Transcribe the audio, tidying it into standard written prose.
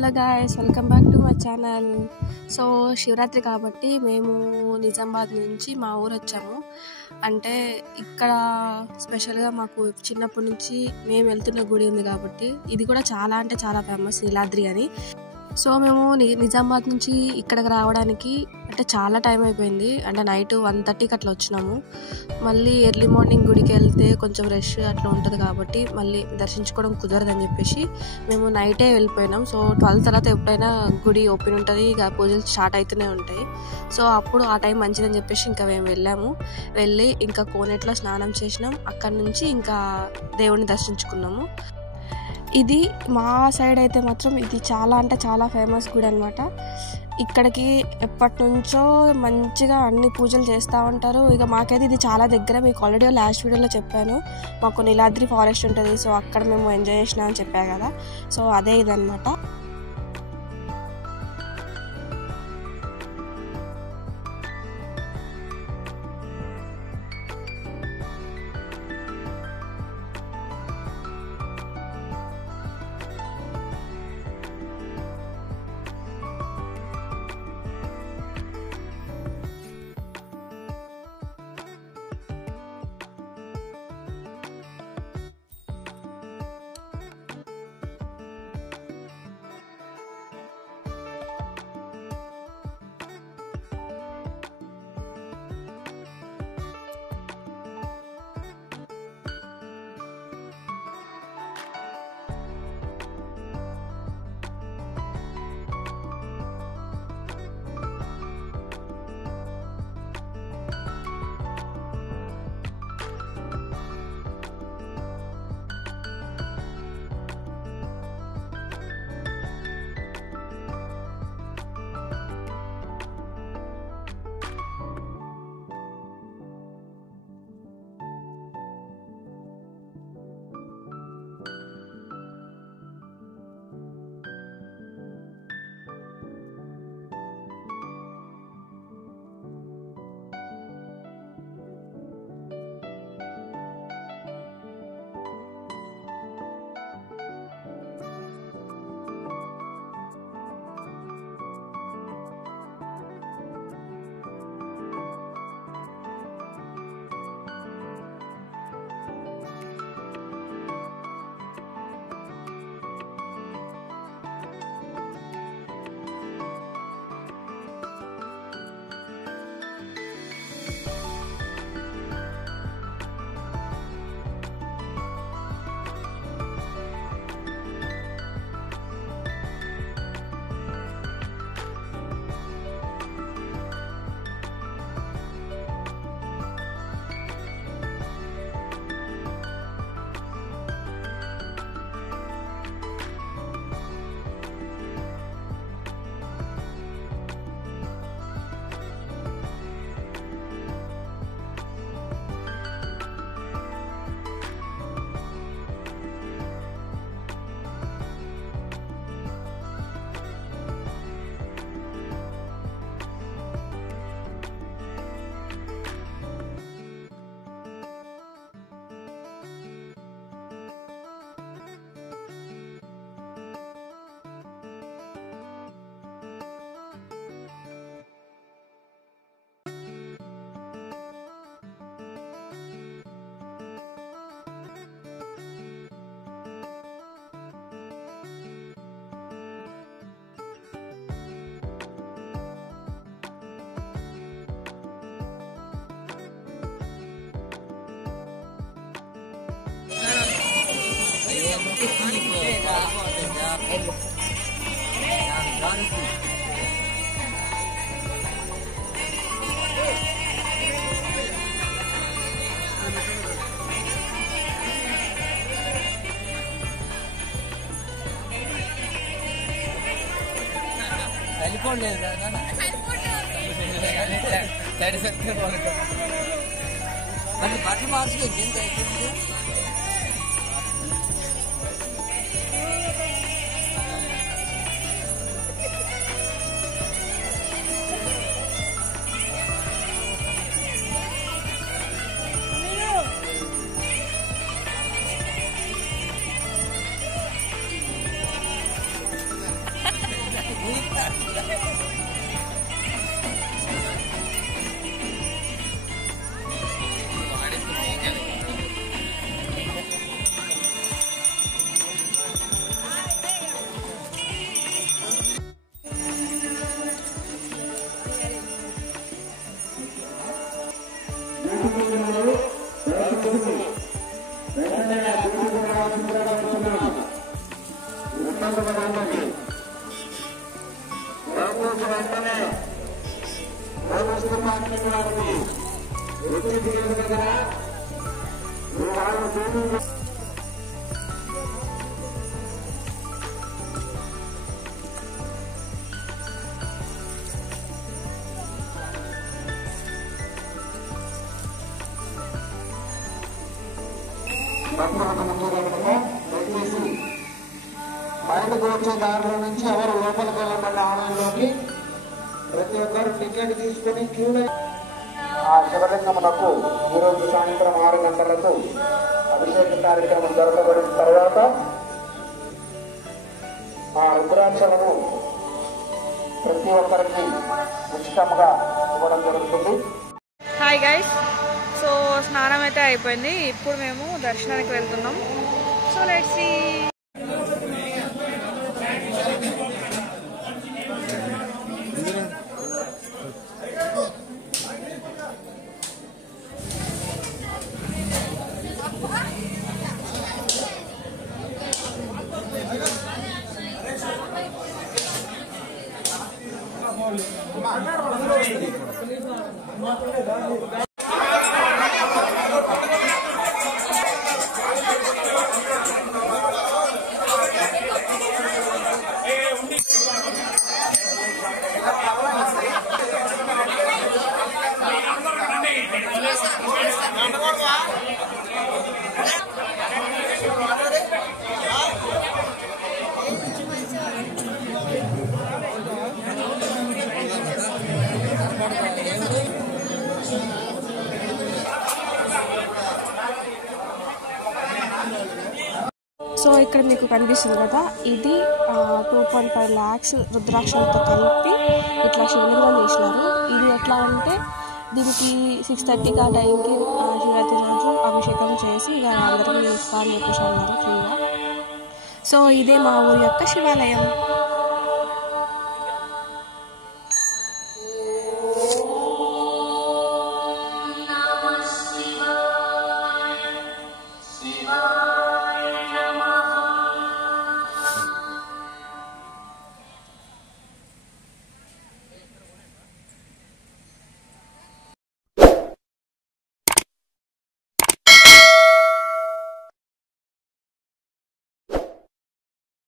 Hello guys, welcome back to my channel. So Shivaratri కాబట్టి మేము నిజామాబాద్ నుంచి మా ఊరు వచ్చాము. అంటే ఇక్కడ స్పెషల్గా మాకు చిన్నప్పటి నుంచి మేము వెళ్తున్న గుడి ఉంది కాబట్టి ఇది కూడా చాలా అంటే చాలా ఫేమస్, నీలాద్రి అని. సో మేము నిజామాబాద్ నుంచి ఇక్కడికి రావడానికి అంటే చాలా టైం అయిపోయింది. అంటే నైట్ 1:30కి అట్లా వచ్చినాము. మళ్ళీ ఎర్లీ మార్నింగ్ గుడికి వెళ్తే కొంచెం రష్ అట్లా ఉంటుంది కాబట్టి మళ్ళీ దర్శించుకోవడం కుదరదని చెప్పేసి మేము నైటే వెళ్ళిపోయినాం. సో 12 తర్వాత ఎప్పుడైనా గుడి ఓపెన్ ఉంటుంది, ఇక పూజలు స్టార్ట్ అవుతూనే ఉంటాయి. సో అప్పుడు ఆ టైం మంచిదని చెప్పేసి ఇంకా మేము వెళ్ళి ఇంకా కోనేట్లో స్నానం చేసినాం. అక్కడి నుంచి ఇంకా దేవుడిని దర్శించుకున్నాము. ఇది మా సైడ్ అయితే మాత్రం ఇది చాలా అంటే చాలా ఫేమస్ గుడి అనమాట. ఇక్కడికి ఎప్పటి నుంచో మంచిగా అన్ని పూజలు చేస్తూ ఉంటారు. ఇక మాకైతే ఇది చాలా దగ్గర. మీకు ఆల్రెడీ లాస్ట్ వీడియోలో చెప్పాను, మాకు నీలాద్రి ఫారెస్ట్ ఉంటుంది. సో అక్కడ మేము ఎంజాయ్ చేసినా అని చెప్పా కదా. సో అదే ఇదనమాట. బట్టలు మార్చుకో. బయటకు వచ్చే దారిలో నుంచి ఎవరు లోపలికి వెళ్ళబడ్డ ఆలయంలోకి ప్రతి ఒక్కరు టికెట్ తీసుకుని క్యూలో ఆ శివలింగమునకు ఈరోజు సాయంత్రం 6 గంటలకు అభిషేక కార్యక్రమం జరపబడిన తర్వాత ఆ రుద్రాక్షలను ప్రతి ఒక్కరికి ఉచితంగా ఇవ్వడం జరుగుతుంది. హాయ్ గైస్, సో స్నానం అయితే అయిపోయింది. ఇప్పుడు మేము దర్శనానికి వెళ్తున్నాం. So let's see. సో ఇక్కడ మీకు కనిపిస్తుంది కదా, ఇది 2.5 lakhs రుద్రాక్షలతో కలిపి ఇట్లా శివలింగం చేసినారు. ఇది ఎట్లా అంటే దీనికి 6:30కి ఆ టైంకి శివరాత్రి రోజు అభిషేకం చేసి ఇక అందరికీ ఇస్తా అని చెప్పేసి అన్నారు ఫ్రీగా. సో ఇదే మా ఊరి యొక్క శివాలయం.